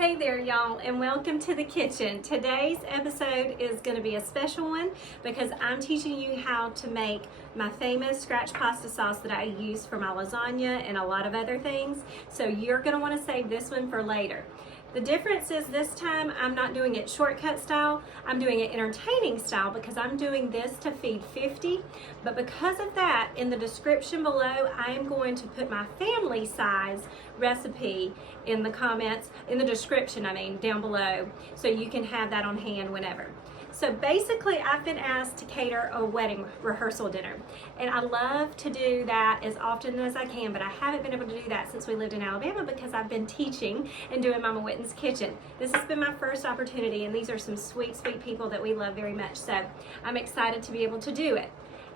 Hey there y'all, and welcome to the kitchen. Today's episode is going to be a special one because I'm teaching you how to make my famous scratch pasta sauce that I use for my lasagna and a lot of other things. So you're going to want to save this one for later. The difference is this time I'm not doing it shortcut style, I'm doing it entertaining style because I'm doing this to feed 50. But because of that, in the description below, I am going to put my family size recipe in the comments, in the description, down below, so you can have that on hand whenever. So basically, I've been asked to cater a wedding rehearsal dinner, and I love to do that as often as I can, but I haven't been able to do that since we lived in Alabama because I've been teaching and doing Mama Whitten's kitchen. This has been my first opportunity, and these are some sweet, sweet people that we love very much, so I'm excited to be able to do it.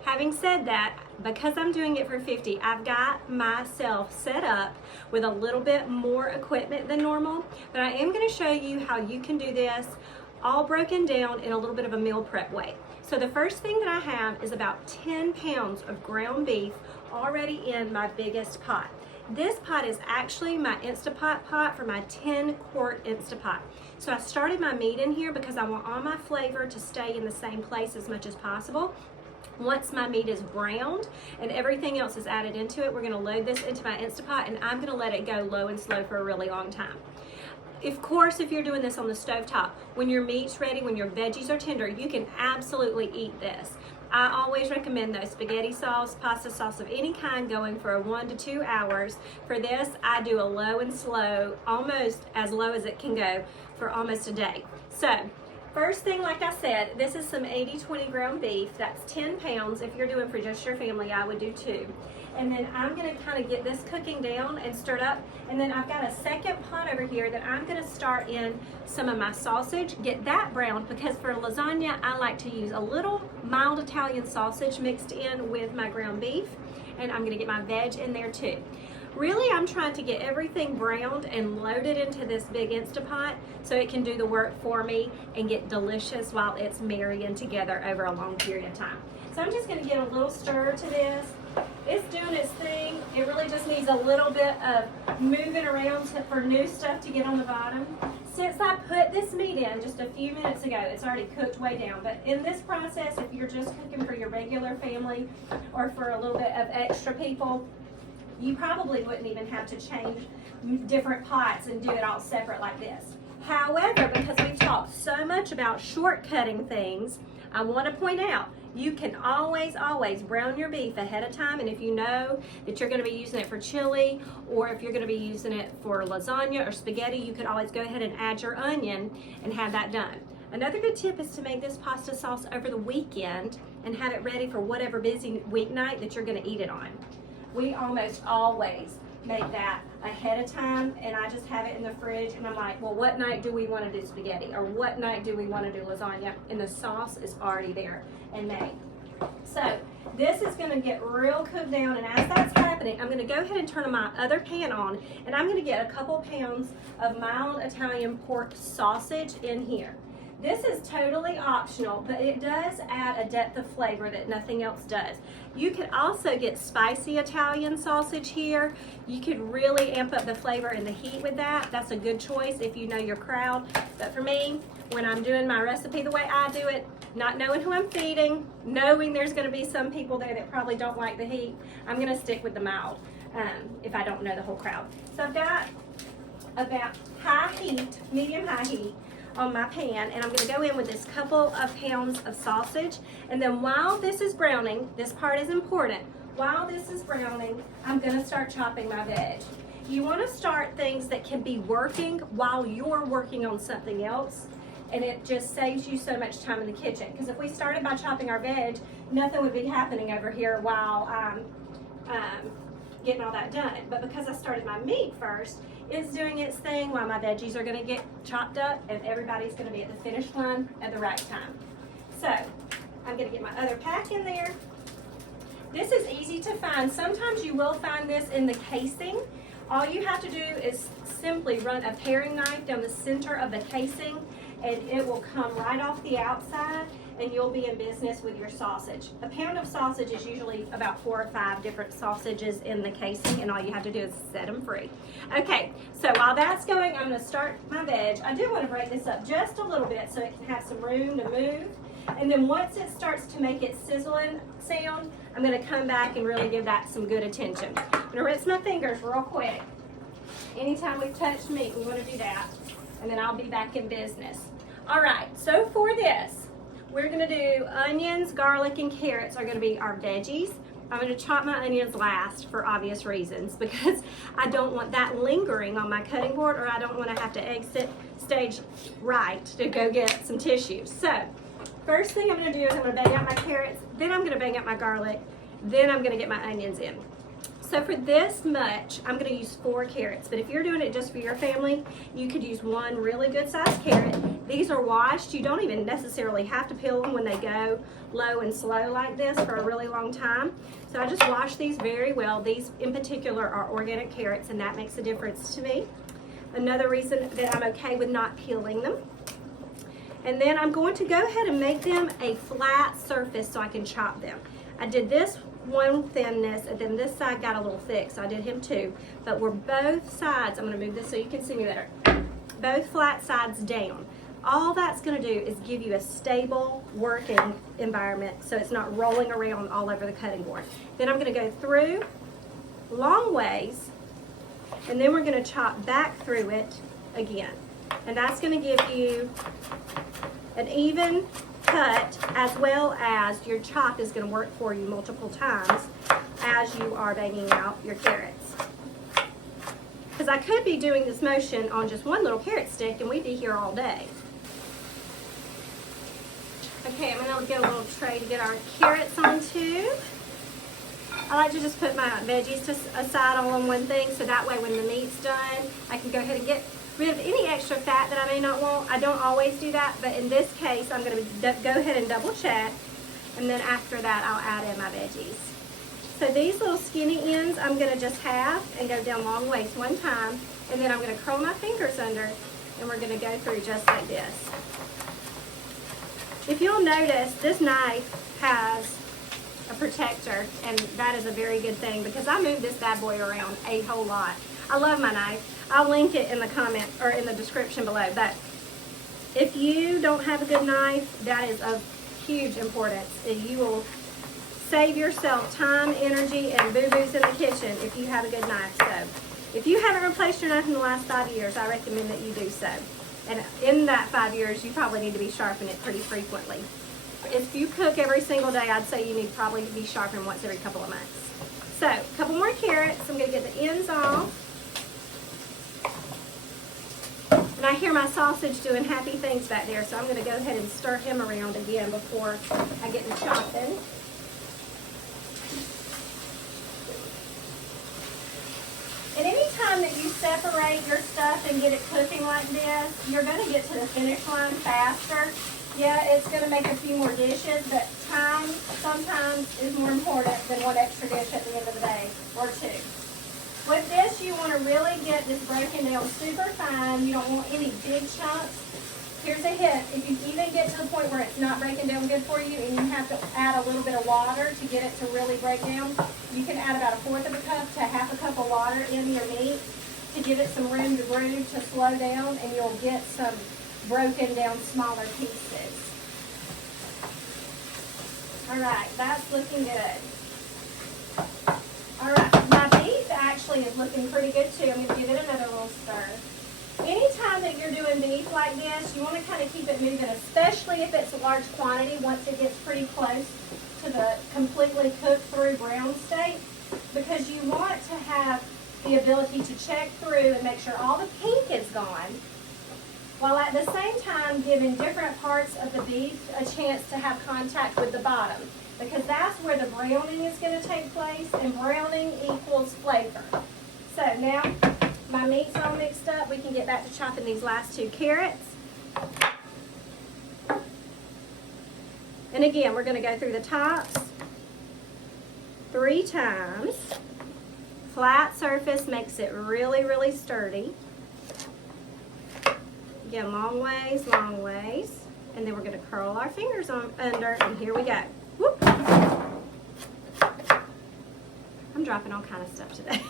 Having said that, because I'm doing it for 50, I've got myself set up with a little bit more equipment than normal, but I am going to show you how you can do this all broken down in a little bit of a meal prep way. So the first thing that I have is about 10 pounds of ground beef already in my biggest pot. This pot is actually my Instapot pot for my 10-quart Instapot. So I started my meat in here because I want all my flavor to stay in the same place as much as possible. Once my meat is browned and everything else is added into it, we're gonna load this into my Instapot and I'm gonna let it go low and slow for a really long time. Of course, if you're doing this on the stovetop, when your meat's ready, when your veggies are tender, you can absolutely eat this. I always recommend those spaghetti sauce, pasta sauce of any kind going for 1 to 2 hours. For this, I do a low and slow, almost as low as it can go for almost a day. So, first thing, like I said, this is some 80-20 ground beef. That's 10 pounds. If you're doing for just your family, I would do 2. And then I'm gonna kind of get this cooking down and stirred up. And then I've got a second pot over here that I'm gonna start in some of my sausage, get that browned, because for lasagna, I like to use a little mild Italian sausage mixed in with my ground beef. And I'm gonna get my veg in there too. Really, I'm trying to get everything browned and loaded into this big Instapot so it can do the work for me and get delicious while it's marrying together over a long period of time. So I'm just gonna get a little stir to this. It's doing its thing. It really just needs a little bit of moving around for new stuff to get on the bottom. Since I put this meat in just a few minutes ago, it's already cooked way down. But in this process, if you're just cooking for your regular family or for a little bit of extra people, you probably wouldn't even have to change different pots and do it all separate like this. However, because we've talked so much about shortcutting things, I want to point out you can always brown your beef ahead of time, and if you know that you're going to be using it for chili or if you're going to be using it for lasagna or spaghetti, you could always go ahead and add your onion and have that done. Another good tip is to make this pasta sauce over the weekend and have it ready for whatever busy weeknight that you're going to eat it on. We almost always make that ahead of time, and I just have it in the fridge, and I'm like, well, what night do we want to do spaghetti, or what night do we want to do lasagna? And the sauce is already there and made. So this is going to get real cooked down, and as that's happening, I'm going to go ahead and turn my other pan on, and I'm going to get a couple pounds of mild Italian pork sausage in here. This is totally optional, but it does add a depth of flavor that nothing else does. You could also get spicy Italian sausage here. You could really amp up the flavor and the heat with that. That's a good choice if you know your crowd. But for me, when I'm doing my recipe the way I do it, not knowing who I'm feeding, knowing there's gonna be some people there that probably don't like the heat, I'm gonna stick with the mild if I don't know the whole crowd. So I've got about high heat, medium-high heat, on my pan, and I'm going to go in with this couple of pounds of sausage. And then while this is browning, this part is important, while this is browning, I'm going to start chopping my veg. You want to start things that can be working while you're working on something else, and it just saves you so much time in the kitchen. Because if we started by chopping our veg, nothing would be happening over here while I'm getting all that done. But because I started my meat first, it's doing its thing while my veggies are going to get chopped up, and everybody's going to be at the finish line at the right time. So I'm going to get my other pack in there. This is easy to find. Sometimes you will find this in the casing. All you have to do is simply run a paring knife down the center of the casing, and it will come right off the outside, and you'll be in business with your sausage. A pound of sausage is usually about 4 or 5 different sausages in the casing, and all you have to do is set them free. Okay, So while that's going, I'm going to start my veg. I do want to break this up just a little bit so it can have some room to move. And then once it starts to make its sizzling sound, I'm going to come back and really give that some good attention. I'm going to rinse my fingers real quick. Anytime we've touched meat, we want to do that. And then I'll be back in business. All right, so for this, we're going to do onions, garlic, and carrots are going to be our veggies. I'm going to chop my onions last for obvious reasons because I don't want that lingering on my cutting board, or I don't want to have to exit stage right to go get some tissues. So first thing I'm going to do is I'm going to bang out my carrots, then I'm going to bang out my garlic, then I'm going to get my onions in. So for this much, I'm going to use 4 carrots, but if you're doing it just for your family, you could use 1 really good sized carrot. These are washed. You don't even necessarily have to peel them when they go low and slow like this for a really long time. So I just wash these very well. These in particular are organic carrots, and that makes a difference to me. Another reason that I'm okay with not peeling them. And then I'm going to go ahead and make them a flat surface so I can chop them. I did this one thinness, and then this side got a little thick, so I did him 2. But we're both sides, I'm going to move this so you can see me better, both flat sides down. All that's going to do is give you a stable working environment so it's not rolling around all over the cutting board. Then I'm going to go through long ways, and then we're going to chop back through it again. And that's going to give you an even cut, as well as your chop is going to work for you multiple times as you are banging out your carrots. Because I could be doing this motion on just one little carrot stick and we'd be here all day. Okay, I'm going to get a little tray to get our carrots onto. I like to just put my veggies aside all on one thing, so that way when the meat's done, I can go ahead and get rid of any extra fat that I may not want. I don't always do that, but in this case, I'm going to go ahead and double check, and then after that, I'll add in my veggies. So these little skinny ends, I'm going to just half and go down long ways one time, and then I'm going to curl my fingers under, and we're going to go through just like this. If you'll notice, this knife has a protector, and that is a very good thing because I move this bad boy around a whole lot. I love my knife. I'll link it in the comment or in the description below. But if you don't have a good knife, that is of huge importance. You will save yourself time, energy, and boo-boos in the kitchen if you have a good knife. So if you haven't replaced your knife in the last 5 years, I recommend that you do so. And in that 5 years, you probably need to be sharpening it pretty frequently. If you cook every single day, I'd say you need probably to be sharpened once every couple of months. So, a couple more carrots. I'm going to get the ends off. And I hear my sausage doing happy things back there, so I'm going to go ahead and stir him around again before I get to chopping. And anytime that you separate your stuff and get it cooking like this, you're going to get to the finish line faster. Yeah, it's going to make a few more dishes, but time sometimes is more important than one extra dish at the end of the day, or 2. With this, you want to really get this broken down super fine. You don't want any big chunks. Here's a hint. If you even get to the point where it's not breaking down good for you and you have to add a little bit of water to get it to really break down, you can add about 1/4 cup to 1/2 cup of water in your meat to give it some room to brew, to slow down, and you'll get some broken down smaller pieces. All right, that's looking good. All right, my beef actually is looking pretty good too. I'm going to give it another little stir. Anytime that you're doing beef like this, you want to kind of keep it moving, especially if it's a large quantity once it gets pretty close to the completely cooked through brown state, because you want to have the ability to check through and make sure all the pink is gone, while at the same time giving different parts of the beef a chance to have contact with the bottom, because that's where the browning is going to take place, and browning equals flavor. So now my meat's all mixed up. We can get back to chopping these last 2 carrots. And again, we're going to go through the tops 3 times. Flat surface makes it really, really sturdy. Again, long ways, and then we're going to curl our fingers on under, and here we go. Whoop. I'm dropping all kind of stuff today.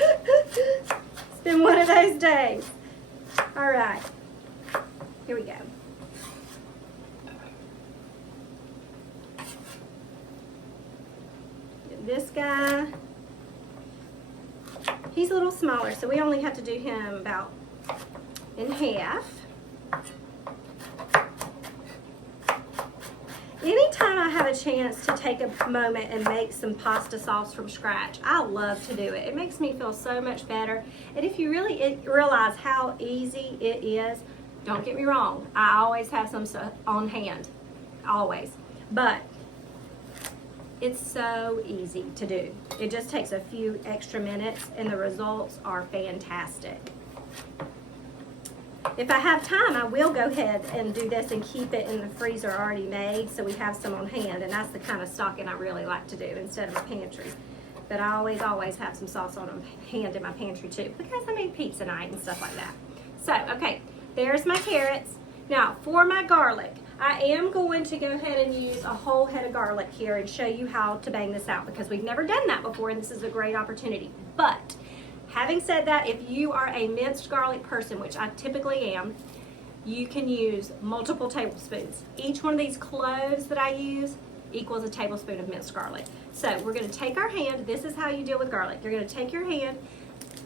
It's been one one of those days. All right, here we go. This guy, he's a little smaller, so we only have to do him about in half. Anytime I have a chance to take a moment and make some pasta sauce from scratch, I love to do it. It makes me feel so much better. And if you really realize how easy it is, don't get me wrong, I always have some stuff on hand, always. But it's so easy to do. It just takes a few extra minutes and the results are fantastic. If I have time, I will go ahead and do this and keep it in the freezer already made so we have some on hand, and that's the kind of stocking I really like to do instead of a pantry. But I always have some sauce on hand in my pantry too, because I make pizza night and stuff like that. So, okay, there's my carrots. Now, for my garlic, I am going to go ahead and use a whole head of garlic here and show you how to bang this out, because we've never done that before and this is a great opportunity. But having said that, if you are a minced garlic person, which I typically am, you can use multiple tablespoons. Each one of these cloves that I use equals a tablespoon of minced garlic. So we're going to take our hand. This is how you deal with garlic. You're going to take your hand,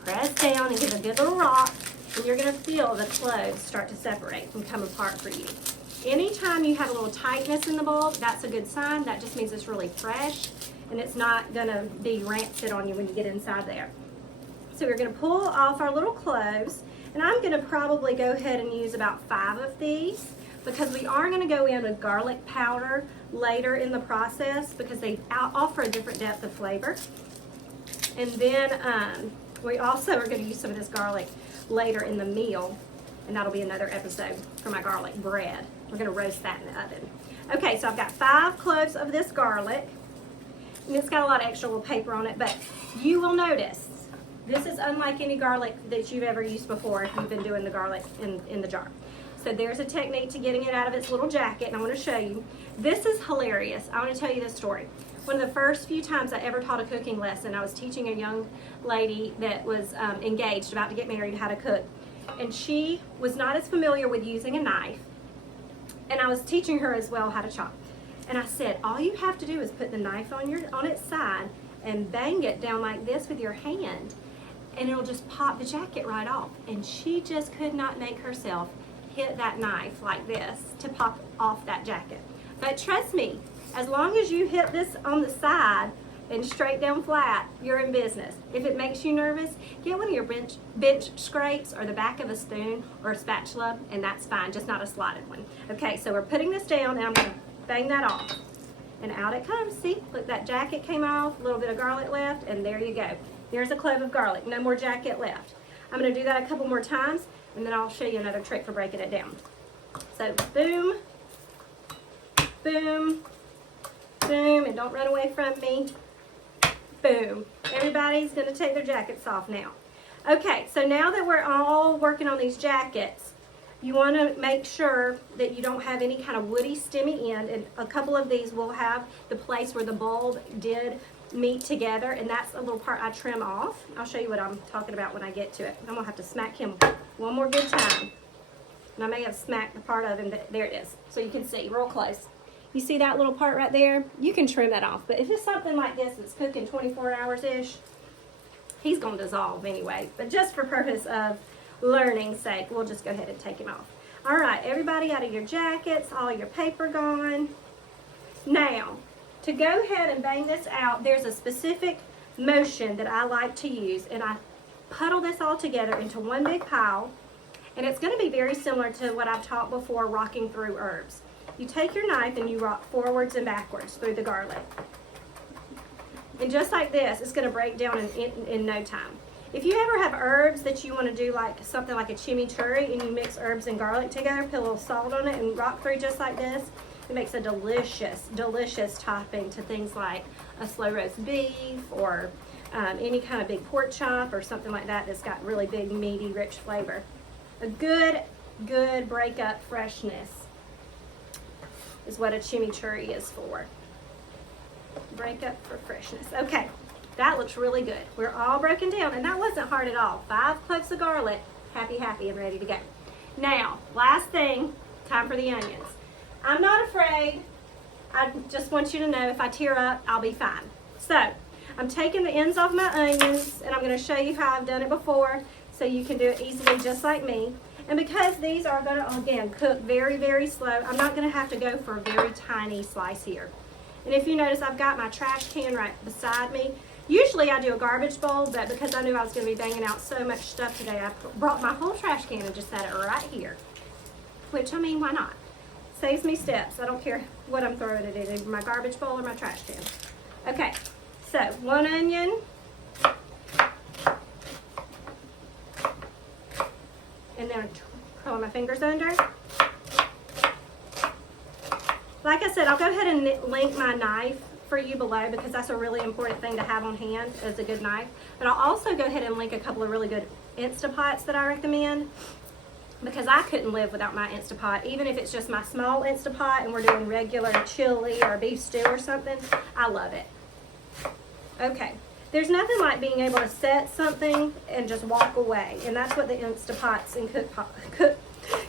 press down and give a good little rock, and you're going to feel the cloves start to separate and come apart for you. Anytime you have a little tightness in the bulb, that's a good sign. That just means it's really fresh and it's not going to be rancid on you when you get inside there. So we're going to pull off our little cloves, and I'm going to probably go ahead and use about 5 of these, because we are going to go in with garlic powder later in the process because they offer a different depth of flavor. And then we also are going to use some of this garlic later in the meal, and that'll be another episode for my garlic bread. We're going to roast that in the oven. Okay, so I've got 5 cloves of this garlic, and it's got a lot of extra little paper on it, but you will notice this is unlike any garlic that you've ever used before if you've been doing the garlic in the jar. So there's a technique to getting it out of its little jacket, and I want to show you. This is hilarious. I want to tell you this story. One of the first few times I ever taught a cooking lesson, I was teaching a young lady that was engaged, about to get married, how to cook. And she was not as familiar with using a knife, and I was teaching her as well how to chop. And I said, all you have to do is put the knife on its side and bang it down like this with your hand, and it'll just pop the jacket right off. And she just could not make herself hit that knife like this to pop off that jacket. But trust me, as long as you hit this on the side and straight down flat, you're in business. If it makes you nervous, get one of your bench scrapes or the back of a spoon or a spatula, and that's fine, just not a slotted one. Okay, so we're putting this down, and I'm going to bang that off. And out it comes. See, look, that jacket came off, a little bit of garlic left, and there you go. There's a clove of garlic, no more jacket left. I'm going to do that a couple more times, and then I'll show you another trick for breaking it down. So boom, boom, boom, and don't run away from me. Boom. Everybody's going to take their jackets off now. Okay, so now that we're all working on these jackets, you want to make sure that you don't have any kind of woody stemmy end, and a couple of these will have the place where the bulb did meet together, and that's a little part I trim off. I'll show you what I'm talking about when I get to it. I'm going to have to smack him one more good time. And I may have smacked the part of him, but there it is. So you can see real close. You see that little part right there? You can trim that off. But if it's something like this that's cooking 24 hours-ish, he's going to dissolve anyway. But just for purpose of learning's sake, we'll just go ahead and take him off. All right, everybody out of your jackets, all your paper gone. Now, to go ahead and bang this out, there's a specific motion that I like to use, and I puddle this all together into one big pile, and it's going to be very similar to what I've taught before, rocking through herbs. You take your knife and you rock forwards and backwards through the garlic. And just like this, it's going to break down in no time. If you ever have herbs that you want to do like something like a chimichurri, and you mix herbs and garlic together, put a little salt on it and rock through just like this, it makes a delicious, delicious topping to things like a slow roast beef or any kind of big pork chop or something like that that's got really big, meaty, rich flavor. A good break up freshness is what a chimichurri is for. Break up for freshness. Okay, That looks really good. We're all broken down, and that wasn't hard at all. 5 cloves of garlic, happy, and ready to go. Now, last thing, time for the onions. I'm not afraid. I just want you to know if I tear up, I'll be fine. So, I'm taking the ends off my onions, and I'm going to show you how I've done it before so you can do it easily just like me. And because these are going to, again, cook very, very slow, I'm not going to have to go for a very tiny slice here. And if you notice, I've got my trash can right beside me. Usually I do a garbage bowl, but because I knew I was going to be banging out so much stuff today, I brought my whole trash can and just set it right here. Which, I mean, why not? Saves me steps. I don't care what I'm throwing it in, either my garbage bowl or my trash can. Okay, so 1 onion. And then curl my fingers under. Like I said, I'll go ahead and link my knife for you below because that's a really important thing to have on hand as a good knife. But I'll also go ahead and link a couple of really good Instapots that I recommend because I couldn't live without my Instapot. Even if it's just my small Instapot and we're doing regular chili or beef stew or something, I love it. Okay. There's nothing like being able to set something and just walk away. And that's what the Instapots and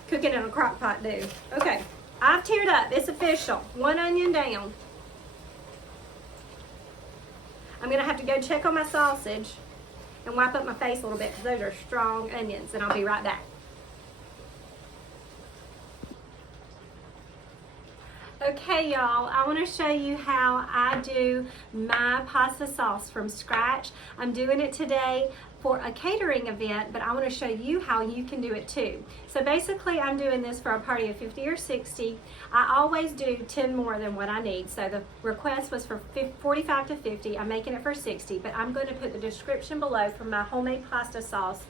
cooking in a crock pot do. Okay, I've teared up. It's official. 1 onion down. I'm going to have to go check on my sausage and wipe up my face a little bit because those are strong onions. And I'll be right back. Okay, y'all, I want to show you how I do my pasta sauce from scratch. I'm doing it today for a catering event, but I want to show you how you can do it too. So basically, I'm doing this for a party of 50 or 60. I always do 10 more than what I need. So the request was for 45 to 50. I'm making it for 60, but I'm going to put the description below for my homemade pasta sauce.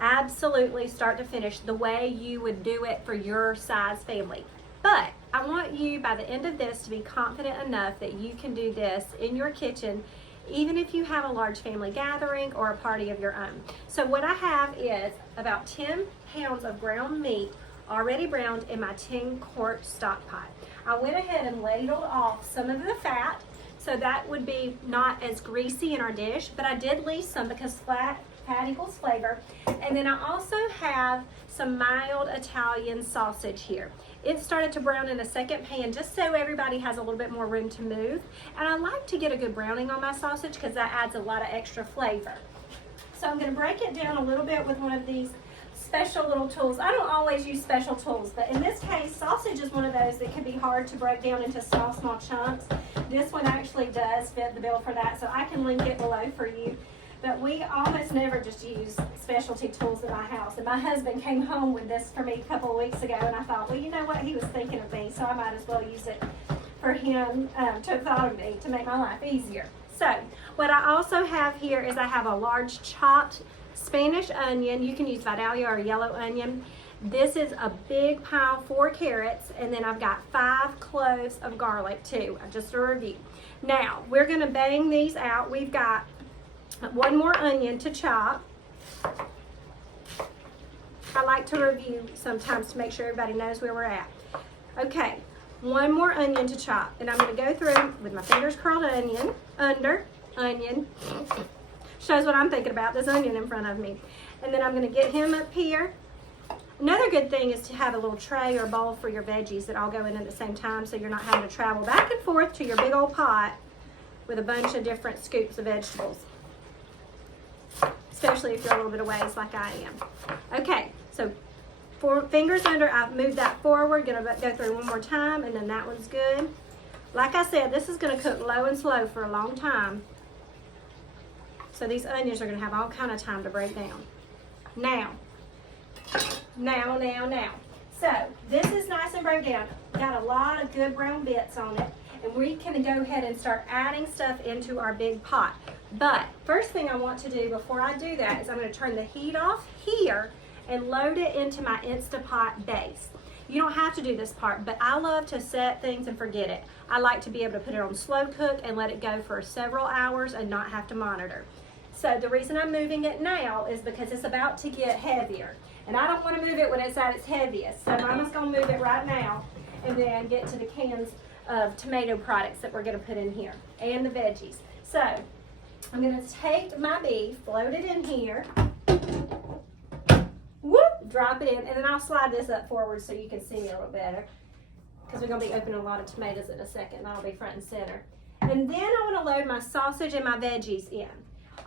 Absolutely start to finish the way you would do it for your size family. But I want you, by the end of this, to be confident enough that you can do this in your kitchen, even if you have a large family gathering or a party of your own. So what I have is about 10 pounds of ground meat already browned in my 10-quart stock pot. I went ahead and ladled off some of the fat, so that would be not as greasy in our dish, but I did leave some because fat equals flavor. And then I also have some mild Italian sausage here. It started to brown in a second pan just so everybody has a little bit more room to move. And I like to get a good browning on my sausage because that adds a lot of extra flavor. So I'm going to break it down a little bit with one of these special little tools. I don't always use special tools, but in this case, sausage is one of those that can be hard to break down into small chunks. This one actually does fit the bill for that, so I can link it below for you. But we almost never just use specialty tools in my house. And my husband came home with this for me a couple of weeks ago, and I thought, well, you know what? He was thinking of me, so I might as well use it for him to have thought of me to make my life easier. So what I also have here is I have a large chopped Spanish onion. You can use Vidalia or yellow onion. This is a big pile, 4 carrots, and then I've got 5 cloves of garlic too, just a review. Now, we're gonna bang these out. We've got 1 more onion to chop. I like to review sometimes to make sure everybody knows where we're at. Okay, 1 more onion to chop, and I'm going to go through with my fingers curled onion. Shows what I'm thinking about, this onion in front of me. And then I'm going to get him up here. Another good thing is to have a little tray or bowl for your veggies that all go in at the same time so you're not having to travel back and forth to your big old pot with a bunch of different scoops of vegetables. Especially if you're a little bit of ways like I am. Okay, so 4 fingers under, I've moved that forward, gonna go through one more time, and then that one's good. Like I said, this is gonna cook low and slow for a long time. So these onions are gonna have all kind of time to break down. Now. So this is nice and broke down. Got a lot of good brown bits on it, and we can go ahead and start adding stuff into our big pot. But first thing I want to do before I do that is I'm going to turn the heat off here and load it into my Instapot base. You don't have to do this part, but I love to set things and forget it. I like to be able to put it on slow cook and let it go for several hours and not have to monitor. So the reason I'm moving it now is because it's about to get heavier. And I don't want to move it when it's at its heaviest. So I'm just going to move it right now and then get to the cans of tomato products that we're going to put in here and the veggies. So I'm gonna take my beef, load it in here, whoop, drop it in, and then I'll slide this up forward so you can see me a little better, because we're gonna be opening a lot of tomatoes in a second, and I'll be front and center. And then I wanna load my sausage and my veggies in.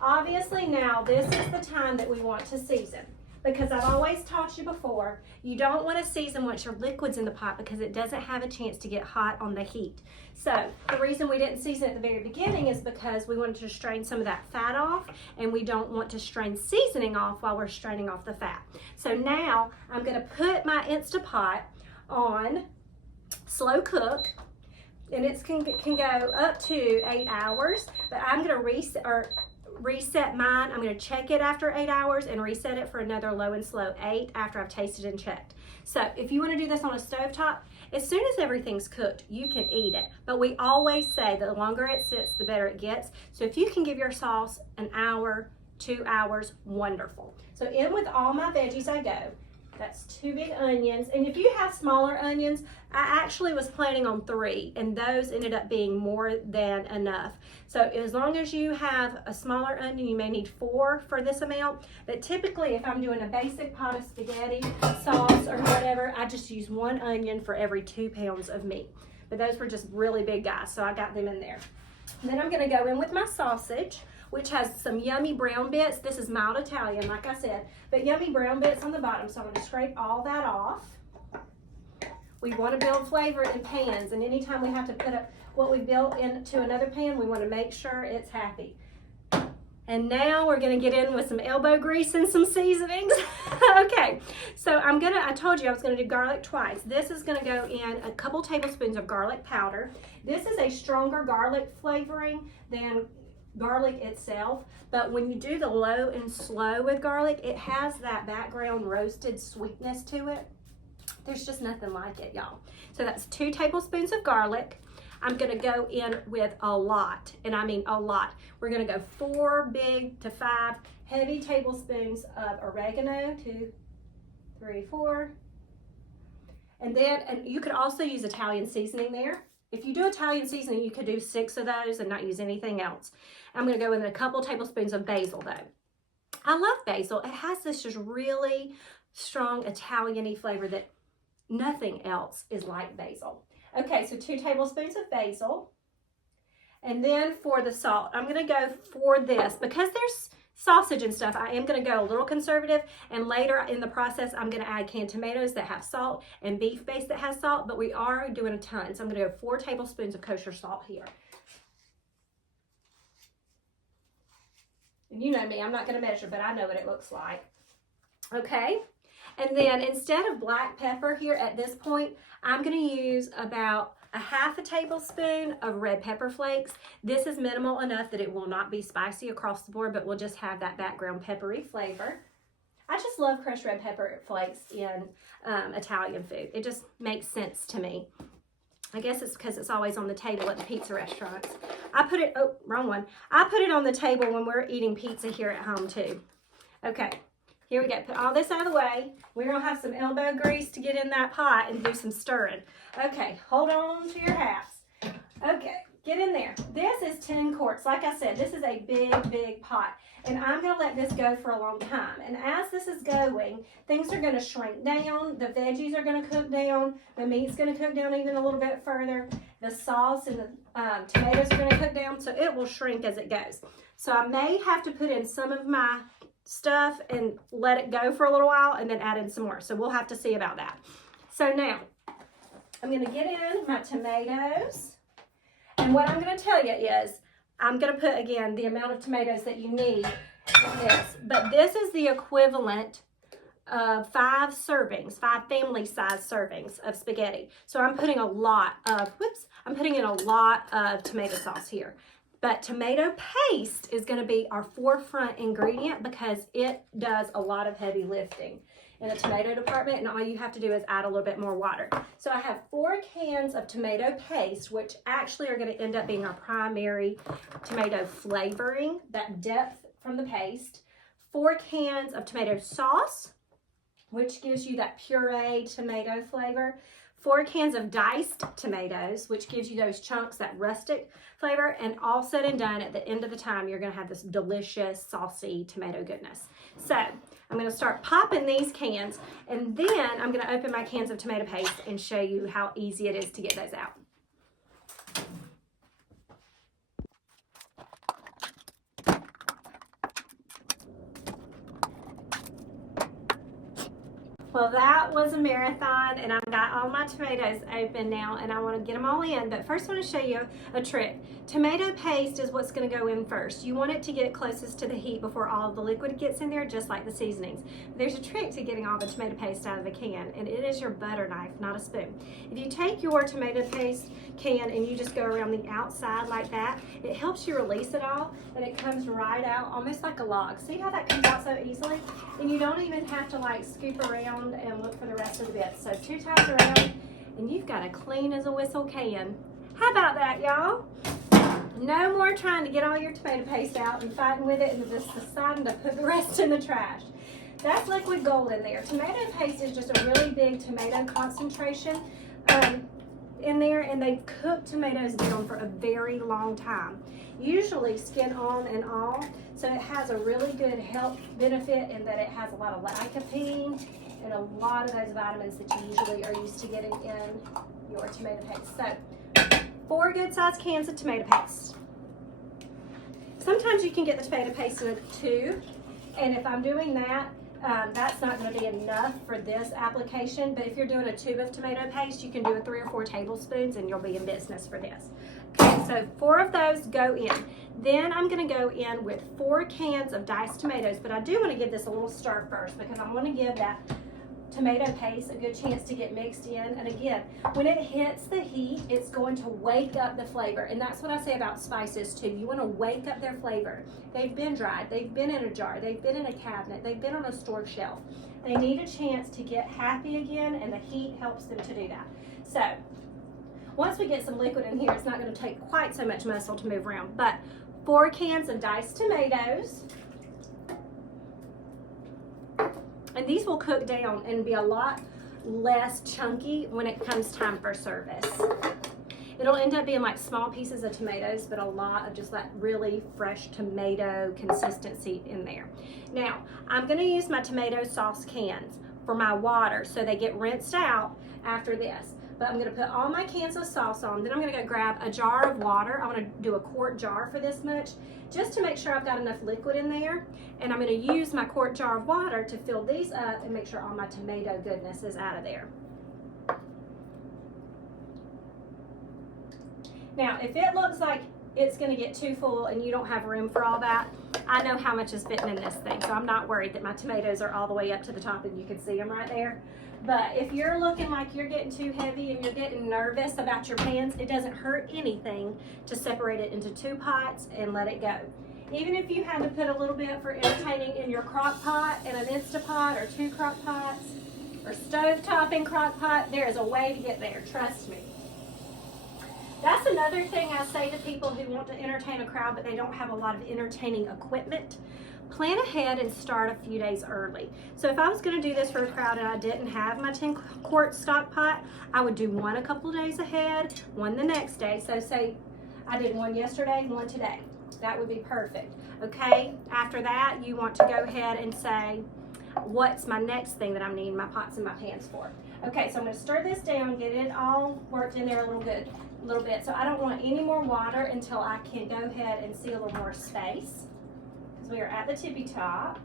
Obviously now, this is the time that we want to season, because I've always taught you before, you don't want to season once your liquid's in the pot because it doesn't have a chance to get hot on the heat. So the reason we didn't season at the very beginning is because we wanted to strain some of that fat off, and we don't want to strain seasoning off while we're straining off the fat. So now I'm going to put my Instapot on slow cook, and it can go up to 8 hours, but I'm going to reset mine. I'm going to check it after 8 hours and reset it for another low and slow 8 after I've tasted and checked. So if you want to do this on a stovetop, as soon as everything's cooked, you can eat it. But we always say the longer it sits, the better it gets. So if you can give your sauce an hour, 2 hours, wonderful. So in with all my veggies I go. That's 2 big onions. And if you have smaller onions, I actually was planning on 3, and those ended up being more than enough. So as long as you have a smaller onion, you may need 4 for this amount. But typically, if I'm doing a basic pot of spaghetti sauce or whatever, I just use 1 onion for every 2 pounds of meat. But those were just really big guys, so I got them in there. And then I'm gonna go in with my sausage, which has some yummy brown bits. This is mild Italian, like I said, but yummy brown bits on the bottom. So I'm gonna scrape all that off. We wanna build flavor in pans, and anytime we have to put up what we built into another pan, we wanna make sure it's happy. And now we're gonna get in with some elbow grease and some seasonings. Okay, so I told you I was gonna do garlic twice. This is gonna go in a couple tablespoons of garlic powder. This is a stronger garlic flavoring than garlic itself, but when you do the low and slow with garlic, it has that background roasted sweetness to it. There's just nothing like it, y'all. So that's 2 tablespoons of garlic. I'm gonna go in with a lot, and I mean a lot. We're gonna go 4 big to 5 heavy tablespoons of oregano, 2, 3, 4. And you could also use Italian seasoning there. If you do Italian seasoning, you could do 6 of those and not use anything else. I'm gonna go in a couple tablespoons of basil though. I love basil. It has this just really strong Italian-y flavor that nothing else is like basil. Okay, so 2 tablespoons of basil. And then for the salt, I'm gonna go for this, because there's sausage and stuff, I am gonna go a little conservative, and later in the process, I'm gonna add canned tomatoes that have salt and beef base that has salt, but we are doing a ton. So I'm gonna go 4 tablespoons of kosher salt here. And you know me, I'm not gonna measure, but I know what it looks like. Okay, and then instead of black pepper here at this point, I'm gonna use about a half a tablespoon of red pepper flakes. This is minimal enough that it will not be spicy across the board, but we'll just have that background peppery flavor. I just love crushed red pepper flakes in Italian food. It just makes sense to me. I guess it's because it's always on the table at the pizza restaurants. I put it on the table when we're eating pizza here at home too. Okay, here we go. Put all this out of the way. We're gonna have some elbow grease to get in that pot and do some stirring. Okay, hold on to your hats. Okay, get in there. This is 10 quarts. Like I said, this is a big, big pot. And I'm gonna let this go for a long time. And as this is going, things are gonna shrink down. The veggies are gonna cook down. The meat's gonna cook down even a little bit further. The sauce and the tomatoes are gonna cook down, so it will shrink as it goes. So I may have to put in some of my stuff and let it go for a little while and then add in some more. So we'll have to see about that. So now, I'm gonna get in my tomatoes. And what I'm gonna tell you is, I'm gonna put, again, the amount of tomatoes that you need in this. But this is the equivalent of 5 servings, 5 family size servings of spaghetti. So I'm putting in a lot of tomato sauce here. But tomato paste is gonna be our forefront ingredient because it does a lot of heavy lifting in the tomato department, and all you have to do is add a little bit more water. So I have 4 cans of tomato paste, which actually are gonna end up being our primary tomato flavoring, that depth from the paste. 4 cans of tomato sauce, which gives you that pureed tomato flavor. 4 cans of diced tomatoes, which gives you those chunks, that rustic flavor, and all said and done, at the end of the time, you're gonna have this delicious, saucy tomato goodness. So I'm gonna start popping these cans, and then I'm gonna open my cans of tomato paste and show you how easy it is to get those out. Well, that was a marathon, and I've got all my tomatoes open now, and I want to get them all in. But first I want to show you a trick. Tomato paste is what's going to go in first. You want it to get closest to the heat before all the liquid gets in there, just like the seasonings. There's a trick to getting all the tomato paste out of a can, and it is your butter knife, not a spoon. If you take your tomato paste can and you just go around the outside like that, it helps you release it all, and it comes right out almost like a log. See how that comes out so easily? And you don't even have to like scoop around and look for the rest of the bits. So 2 times around, and you've got a clean as a whistle can. How about that, y'all? No more trying to get all your tomato paste out and fighting with it and just deciding to put the rest in the trash. That's liquid gold in there. Tomato paste is just a really big tomato concentration in there, and they cook tomatoes down for a very long time. Usually skin on and all, so it has a really good health benefit in that it has a lot of lycopene and a lot of those vitamins that you usually are used to getting in your tomato paste. So 4 good sized cans of tomato paste. Sometimes you can get the tomato paste in a tube, and if I'm doing that, that's not going to be enough for this application, but if you're doing a tube of tomato paste, you can do a 3 or 4 tablespoons and you'll be in business for this. Okay, so 4 of those go in. Then I'm going to go in with 4 cans of diced tomatoes, but I do want to give this a little stir first because I want to give that tomato paste a good chance to get mixed in. And again, when it hits the heat, it's going to wake up the flavor. And that's what I say about spices too. You want to wake up their flavor. They've been dried, they've been in a jar, they've been in a cabinet, they've been on a storage shelf. They need a chance to get happy again, and the heat helps them to do that. So once we get some liquid in here, it's not going to take quite so much muscle to move around. But 4 cans of diced tomatoes. And these will cook down and be a lot less chunky when it comes time for service. It'll end up being like small pieces of tomatoes, but a lot of just that really fresh tomato consistency in there. Now, I'm gonna use my tomato sauce cans for my water, so they get rinsed out after this. But I'm gonna put all my cans of sauce on, then I'm gonna go grab a jar of water. I'm gonna do a quart jar for this much, just to make sure I've got enough liquid in there. And I'm gonna use my quart jar of water to fill these up and make sure all my tomato goodness is out of there. Now, if it looks like it's gonna get too full and you don't have room for all that, I know how much is fitting in this thing, so I'm not worried that my tomatoes are all the way up to the top and you can see them right there. But if you're looking like you're getting too heavy and you're getting nervous about your pans, it doesn't hurt anything to separate it into 2 pots and let it go. Even if you had to put a little bit for entertaining in your crock pot and an Instapot, or 2 crock pots, or stovetop and crock pot, there is a way to get there, trust me. That's another thing I say to people who want to entertain a crowd but they don't have a lot of entertaining equipment. Plan ahead and start a few days early. So if I was going to do this for a crowd and I didn't have my 10-quart stock pot, I would do one a couple days ahead, one the next day. So say I did one yesterday, one today. That would be perfect. Okay, after that you want to go ahead and say, what's my next thing that I'm needing my pots and my pans for? Okay, so I'm going to stir this down, get it all worked in there a little bit. So I don't want any more water until I can go ahead and see a little more space. We are at the tippy top.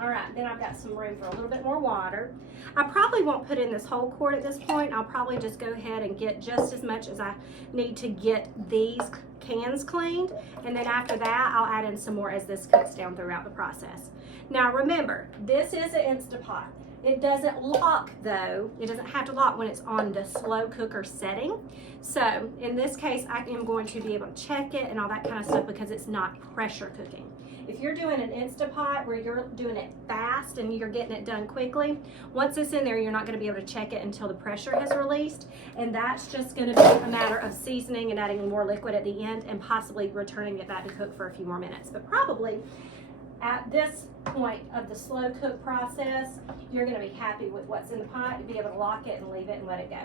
All right, then I've got some room for a little bit more water. I probably won't put in this whole quart at this point. I'll probably just go ahead and get just as much as I need to get these cans cleaned. And then after that, I'll add in some more as this cooks down throughout the process. Now remember, this is an Instapot. It doesn't lock though. It doesn't have to lock when it's on the slow cooker setting. So in this case, I am going to be able to check it and all that kind of stuff because it's not pressure cooking. If you're doing an Instapot where you're doing it fast and you're getting it done quickly, once it's in there, you're not going to be able to check it until the pressure has released. And that's just going to be a matter of seasoning and adding more liquid at the end and possibly returning it back to cook for a few more minutes. But probably at this point of the slow cook process, you're gonna be happy with what's in the pot to be able to lock it and leave it and let it go.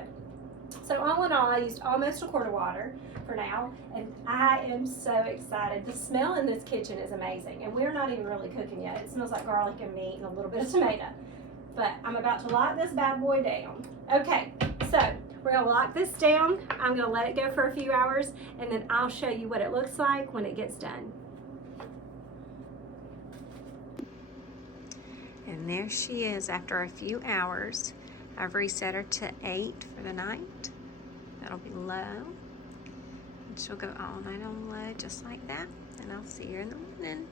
So all in all, I used almost a quart of water for now, and I am so excited. The smell in this kitchen is amazing, and we're not even really cooking yet. It smells like garlic and meat and a little bit of tomato. But I'm about to lock this bad boy down. Okay, so we're gonna lock this down. I'm gonna let it go for a few hours, and then I'll show you what it looks like when it gets done. And there she is after a few hours. I've reset her to 8 for the night. That'll be low. And she'll go all night on low just like that. And I'll see her in the morning.